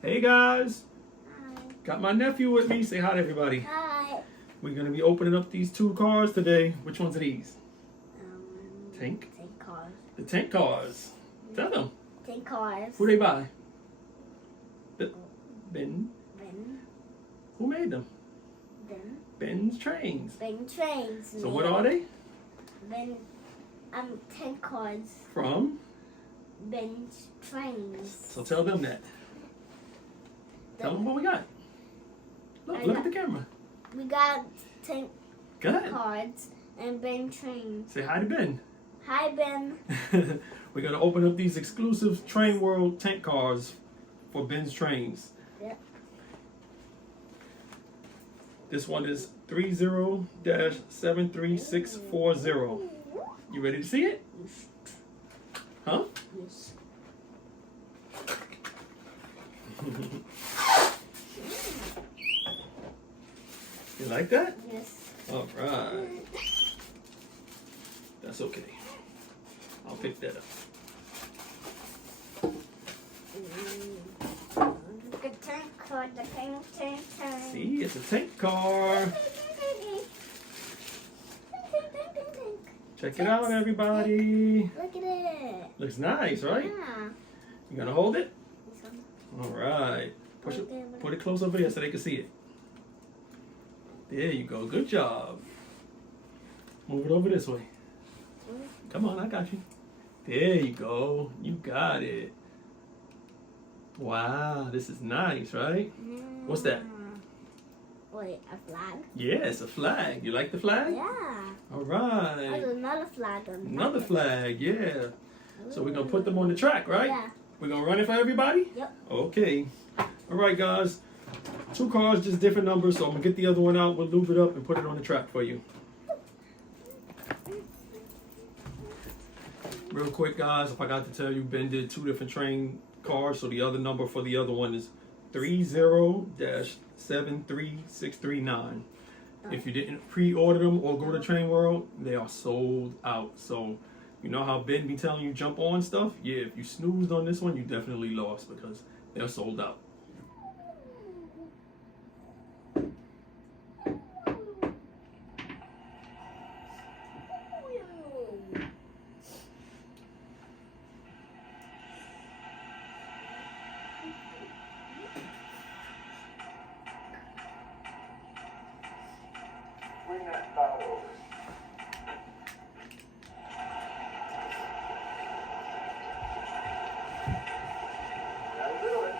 Hey guys, Hi. got my nephew with me. Say hi to everybody. Hi. We're gonna be opening up these two cars today. Which ones are these? Tank? Tank cars. The tank cars. Tell them. Tank cars. Who they buy? Ben. Ben. Who made them? Ben. Ben's Trains. Ben trains. So what are they? Ben. Tank cars. From? Ben's trains. So tell them that. Tell them what we got. Look at the camera. We got tank Go ahead. cars and Ben trains. Say hi to Ben. Hi, Ben. We're gonna open up these exclusive Train World tank cars for Ben's Trains. Yep. This one is 30-73640. You ready to see it? Huh? Yes. You like that? Yes. All right. That's okay. I'll pick that up. The tank car. The tank. See, it's a tank car. Check it out, everybody. Look at it. Looks nice, right? Yeah. You gonna hold it? All right. Push it. Put it close over here so they can see it. There you go. Good job. Move it over this way. Come on, I got you. There you go. You got it. Wow, this is nice, right? What's that? Wait, a flag? Yeah, it's a flag. You like the flag? Yeah. All right. There's another flag on Another flag, yeah. So we're gonna put them on the track, right? Yeah. We're gonna run it for everybody? Yep. Okay. All right, guys. Two cars, just different numbers. So I'm gonna get the other one out. We'll lube it up and put it on the track for you. Real quick, guys, if I got to tell you, Ben did two different train cars. So the other number for the other one is 30-73639. If you didn't pre-order them or go to Train World, they are sold out. So you know how Ben be telling you jump on stuff? Yeah, if you snoozed on this one, you definitely lost because they're sold out. Bring that thought over. That'll do it.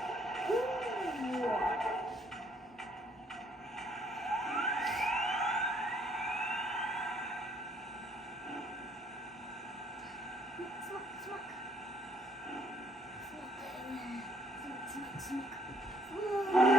Smack.